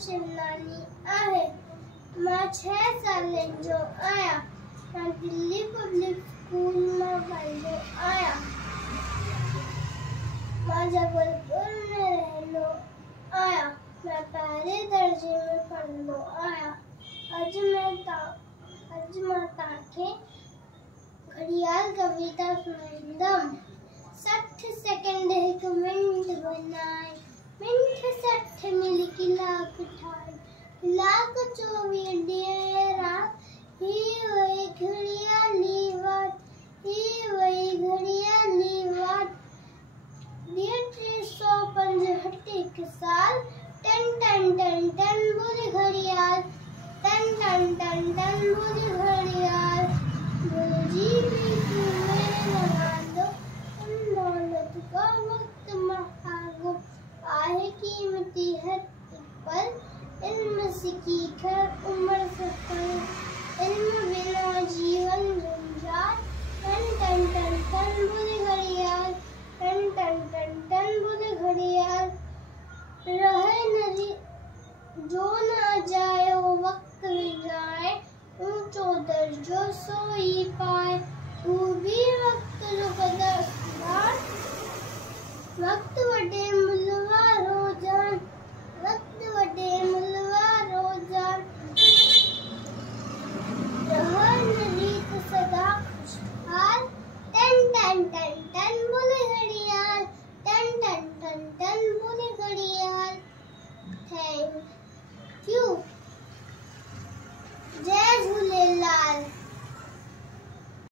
शिवनानी आहे। मां 6 साल जो आहियां। मां दिल्ली पब्लिक स्कूल में पढ़ंदो आहियां। मां जबलपुर में रहंदो आहियां। मैं पहले दर्जे में पढ़ंदो आहियां। अॼु मां तव्हांखे घड़ियाल कविता सुणाईंदमि। 60 सेकंड हिक मिंट बनाए, मिंट 60 मिली लाख ठाहे, लाख 24 ॾींहं रात। ही वही घड़ियाली बात, ही वही घड़ियाली बात। 365 साल, टन टन टन टन बोले घड़ियाल, टन टन टन टन बोले घड़ियाल। बोले जी भी तुम्हें लगा दो, दौलत का वक्त महागो, आहे कीमती है पल, इल्म सीखकर उम्र सफल, इल्म बिना जीवन Jhanjhar. Ton ton ton ton बोले घड़ियाल, टन टन टन टन बोले घड़ियाल। रहे नदी जो न जाए वो वक्त में जाए, ऊंचो दर्जो सोई पाए। वो भी वक्त जो कदरदार, वक्त